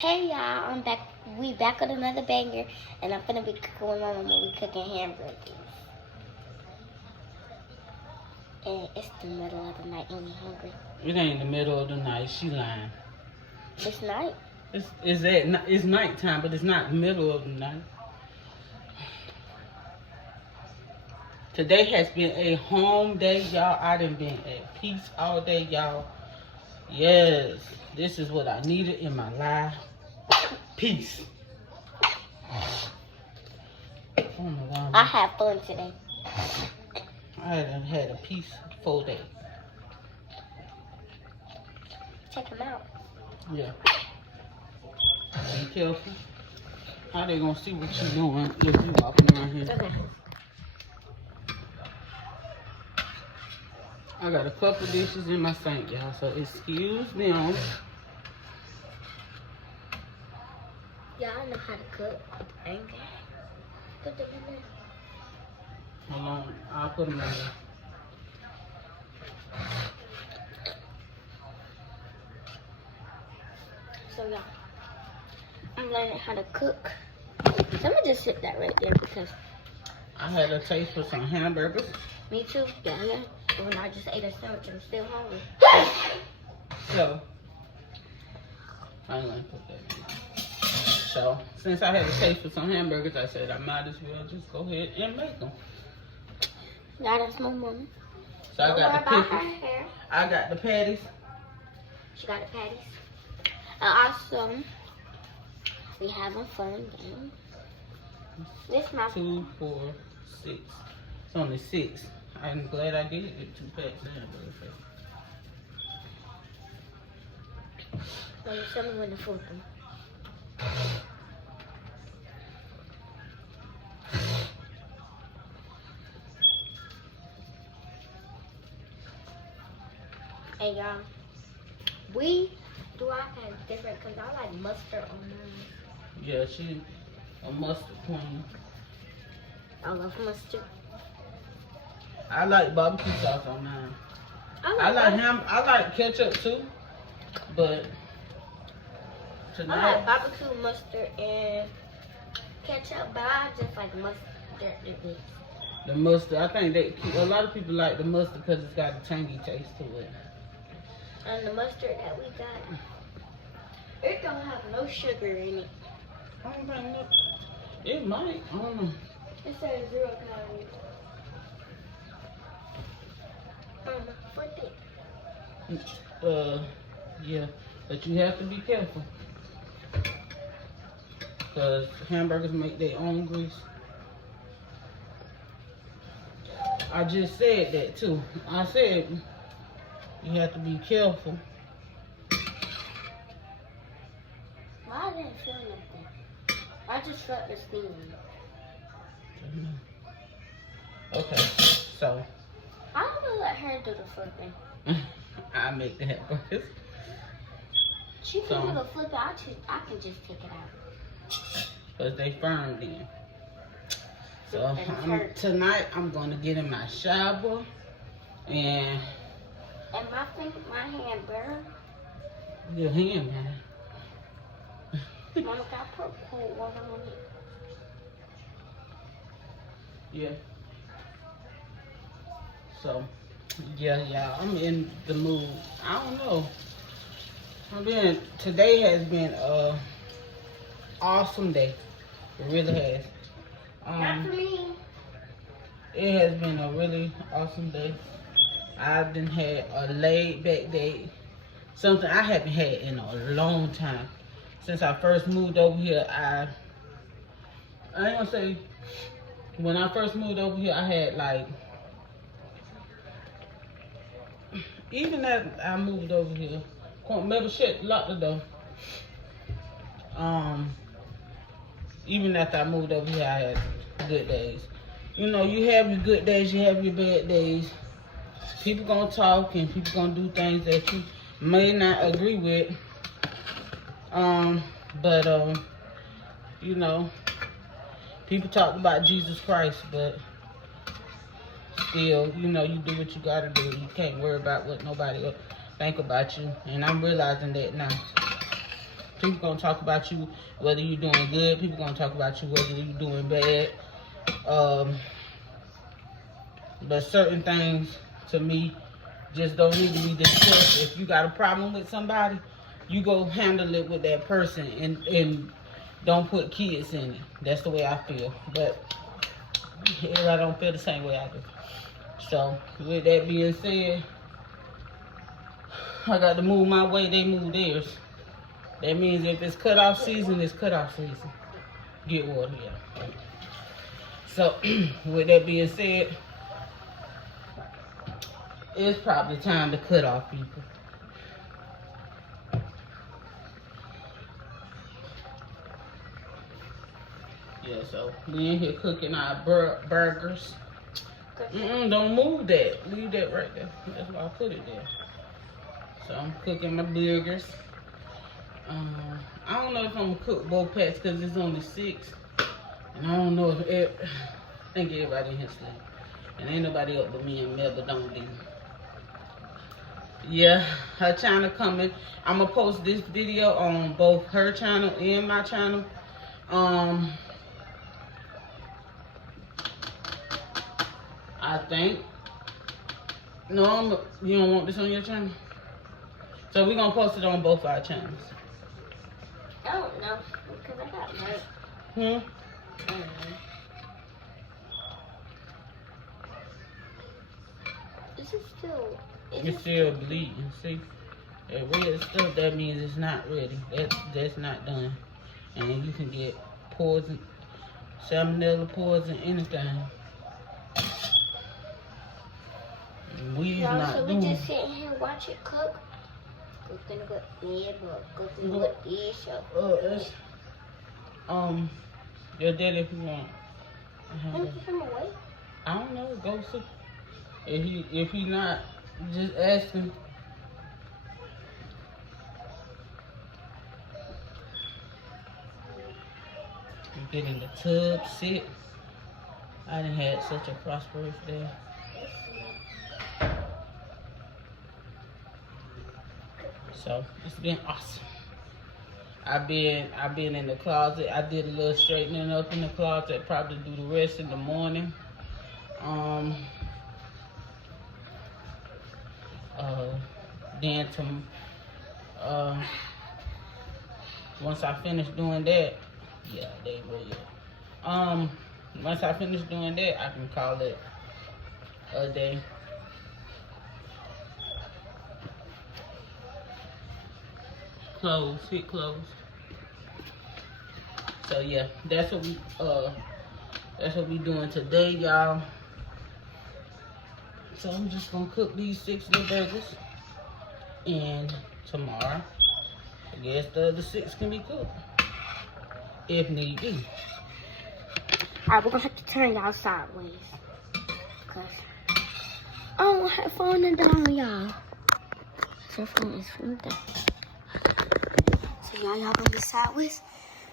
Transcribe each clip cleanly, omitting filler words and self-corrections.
Hey y'all, I'm back. We back with another banger, and I'm gonna be cooking with my mama. We cooking hamburgers, and it's the middle of the night, and we hungry. It ain't the middle of the night. She lying. It's night. It's nighttime, but it's not the middle of the night. Today has been a home day, y'all. I done been at peace all day, y'all. Yes, this is what I needed in my life. Peace. Oh my God. I had fun today. I had a peaceful day. Check them out. Yeah. Be careful. How they gonna see what you doing if you walking around here? Okay. I got a couple dishes in my sink, y'all, so excuse them. Y'all know how to cook. Ain't they? Put them in there. Hold on, I'll put them in there. So y'all, I'm learning how to cook. So I'm gonna just sit that right there because I had a taste for some hamburgers. me too. Yeah. When I just ate a sandwich, I'm still hungry. So, I'm gonna put that in. So, since I had a taste for some hamburgers, I said I might as well just go ahead and make them. Y'all, that's my mama. So I got the pickles. Hair. I got the patties. She got the patties. And also, we having fun game. This my 2, 4, 6. It's only 6. I'm glad I did get 2 packs of hamburgers. So you tell me when to flip them. Hey y'all, we do our kind different because I like mustard on mine. Yeah, she a mustard queen. I love mustard. I like barbecue sauce on mine. I like ketchup too, but I tonight like barbecue mustard and ketchup, but I just like mustard the best. the mustard. I think a lot of people like the mustard because it's got a tangy taste to it. And the mustard that we got, it don't have no sugar in it. I don't think no. It might. I don't know. It says 0 calories. Flip it. Yeah, but you have to be careful because hamburgers make their own grease. I just said that too. I said you have to be careful. Why didn't it feel nothing? I just felt the steam. Okay, so I'm gonna let her do the flipping. I make the hamburgers. She can do the flipping. I can just take it out. Because they firm then. So tonight I'm going to get in my shower and my hand burn. your hand, man. Mama got put cold water on it. Yeah. So, yeah, I'm in the mood. I don't know. Today has been a awesome day. It really has. Not for me. It has been a really awesome day. I've been had a laid back day. Something I haven't had in a long time. Since I first moved over here, I ain't gonna say, when I first moved over here, I had like, even after I moved over here, Melba shut, locked the door. Even after I moved over here, I had good days. You know, you have your good days, you have your bad days. People gonna talk and people gonna do things that you may not agree with. But you know, people talk about Jesus Christ, but still, you know, you do what you gotta do. You can't worry about what nobody else think about you. And I'm realizing that now. People gonna talk about you whether you're doing good. People gonna talk about you whether you're doing bad. But certain things to me just don't need to be discussed. If you got a problem with somebody, you go handle it with that person and don't put kids in it. That's the way I feel. But I don't feel the same way I do. So with that being said, I got to move my way, they move theirs. That means if it's cutoff season, it's cutoff season. Get water, yeah. So with that being said, it's probably time to cut off people. Yeah, so we in here cooking our burgers. Don't move that. Leave that right there. That's why I put it there. So I'm cooking my burgers. I don't know if I'm gonna cook both packs because it's only 6. And I don't know if I think everybody in here sleep. And ain't nobody up but me and Melba don't leave. Yeah, her channel coming. I'm gonna post this video on both her channel and my channel. I think. No, you don't want this on your channel? So we're gonna post it on both our channels. I don't know, because I got hurt. I don't know. This is still... It's still bleeding, see? That red stuff, that means it's not ready. That's not done. And you can get poison, salmonella poison, anything. We not so doing. we just sit here and watch it cook. Cooking with Melba, cooking with Tesha. Your daddy if you want. Can you give him away? I don't know, go see. If he not, just ask him. Get in the tub, sit. I done had such a prosperous day. So it's been awesome. I've been in the closet. I did a little straightening up in the closet. Probably do the rest in the morning. Then once I finish doing that, yeah, they will. Once I finish doing that, I can call it a day. Hit close. So yeah, that's what we doing today, y'all. So I'm just gonna cook these 6 little burgers, and tomorrow, I guess the other 6 can be cooked if need be. Alright, we're gonna have to turn y'all sideways, cause I don't have phone down, y'all. So phone is from there. So y'all gonna be sideways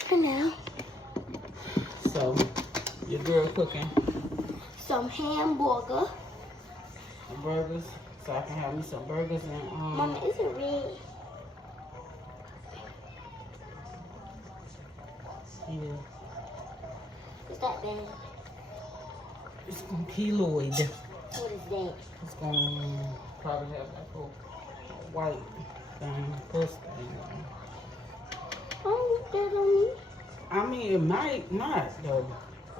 for now. So your girl cooking some hamburger. some burgers, so I can have me some burgers and Mama, is it red? Yeah. Is that bad? It's gonna keloid. What is that? It's gonna probably have like a white thing, pus thing on it. Oh, that on me. I mean, it might not though.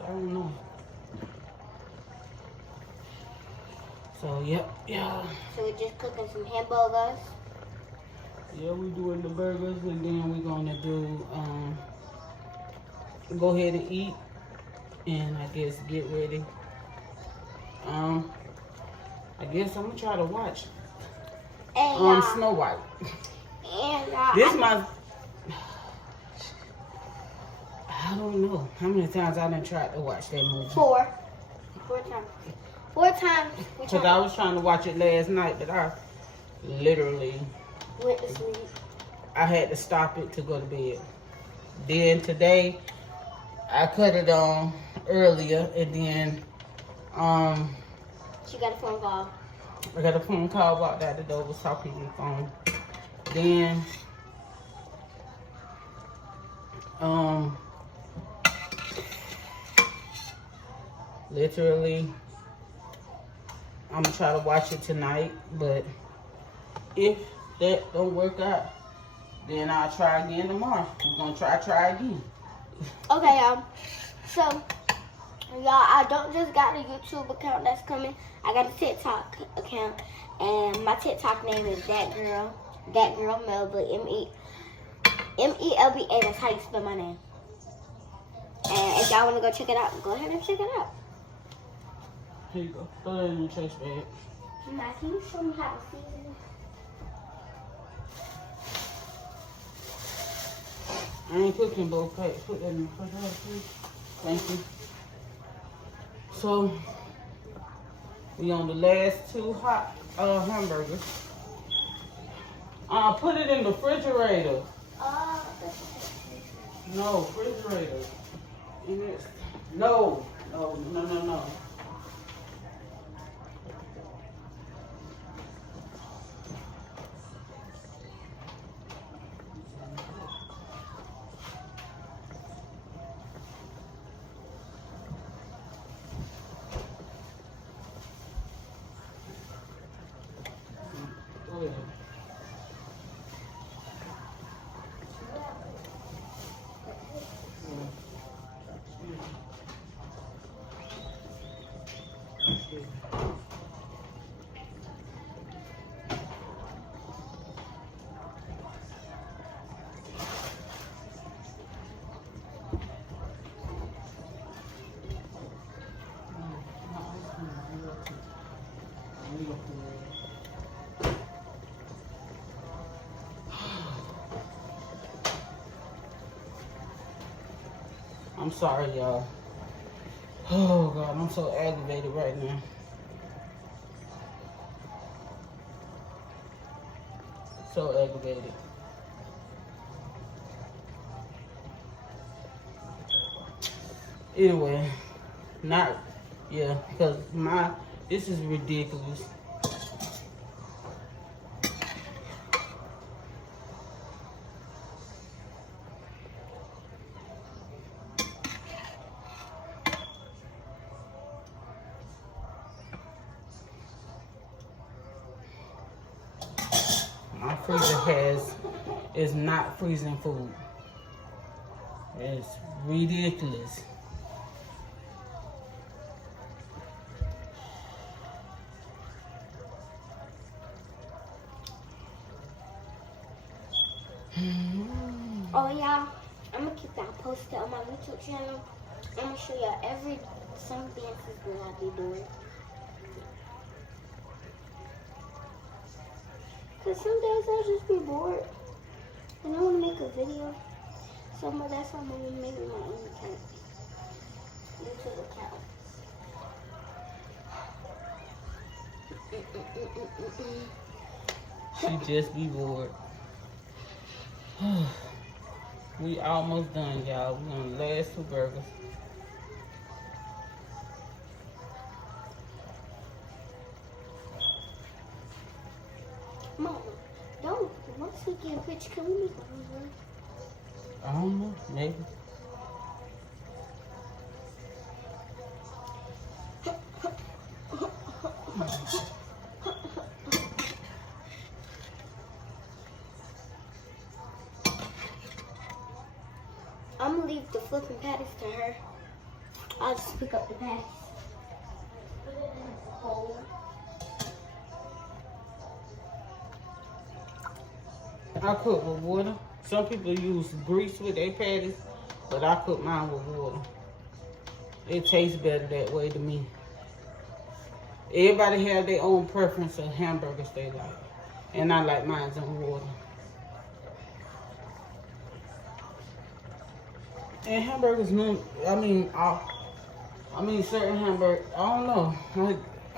I don't know. So yep, yeah. So we're just cooking some hamburgers. Yeah, we doing the burgers, and then we're gonna do go ahead and eat, and I guess get ready. I guess I'm gonna try to watch And Snow White. and This my I don't know how many times I done tried to watch that movie. 4 times. 4 times. Because I was trying to watch it last night, but I literally went to sleep. I had to stop it to go to bed. Then today I cut it on earlier, and then She got a phone call. I got a phone call, walked out the door, was talking on the phone. Then Literally, I'm gonna try to watch it tonight, but if that don't work out, then I'll try again tomorrow. We're gonna try again. Okay, y'all. So, y'all, I don't just got a YouTube account that's coming. I got a TikTok account, and my TikTok name is That Girl Melba, Melba. That's how you spell my name. And if y'all want to go check it out, go ahead and check it out. Here you go. Throw that in your trash bag. Now, can you show me how to season it? I ain't cooking both plates. Put that in the refrigerator, please. Thank you. So, we on the last 2 hot hamburgers. Put it in the refrigerator. No, refrigerator. No. I'm sorry, y'all. Oh, God, I'm so aggravated right now. So aggravated. Anyway, because this is ridiculous. My freezer is not freezing food. It's ridiculous. Oh, y'all, I'm going to keep that posted on my YouTube channel. I'm going to show y'all some dances that I be doing. Because some days I just be bored. And I want to make a video. So that's why I'm going to make my own account. YouTube account. She just be bored. We almost done, y'all. We on the last 2 burgers. Mom, once we get rich, can we make a hamburger? I don't know, maybe. I'm gonna leave the flipping patties to her. I'll just pick up the patties. Put it in the bowl. I cook with water. Some people use grease with their patties, but I cook mine with water. It tastes better that way to me. Everybody have their own preference of hamburgers they like. And I like mine in water. And hamburgers, certain hamburgers, I don't know.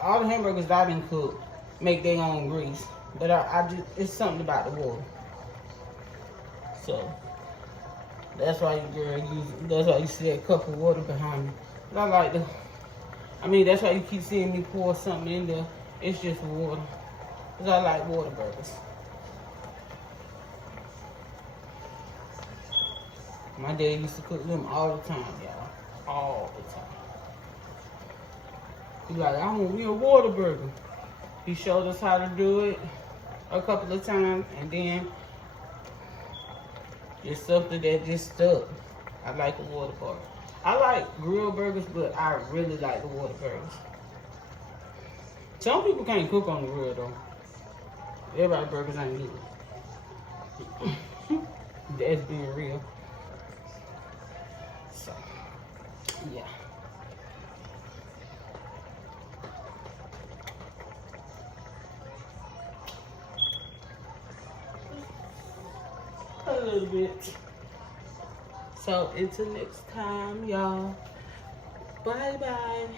All the hamburgers I didn't cook make their own grease. But it's something about the water. So, that's why you see a cup of water behind me. But that's why you keep seeing me pour something in there. It's just water. Because I like water burgers. My dad used to cook them all the time, y'all. All the time. He like, I want me a water burger. He showed us how to do it a couple of times, and then it's something that just stuck. I like a water burger. I like grilled burgers, but I really like the water burgers. Some people can't cook on the grill though. Everybody's burgers ain't good. That's being real. So, yeah. A little bit. So, until next time, y'all. Bye-bye.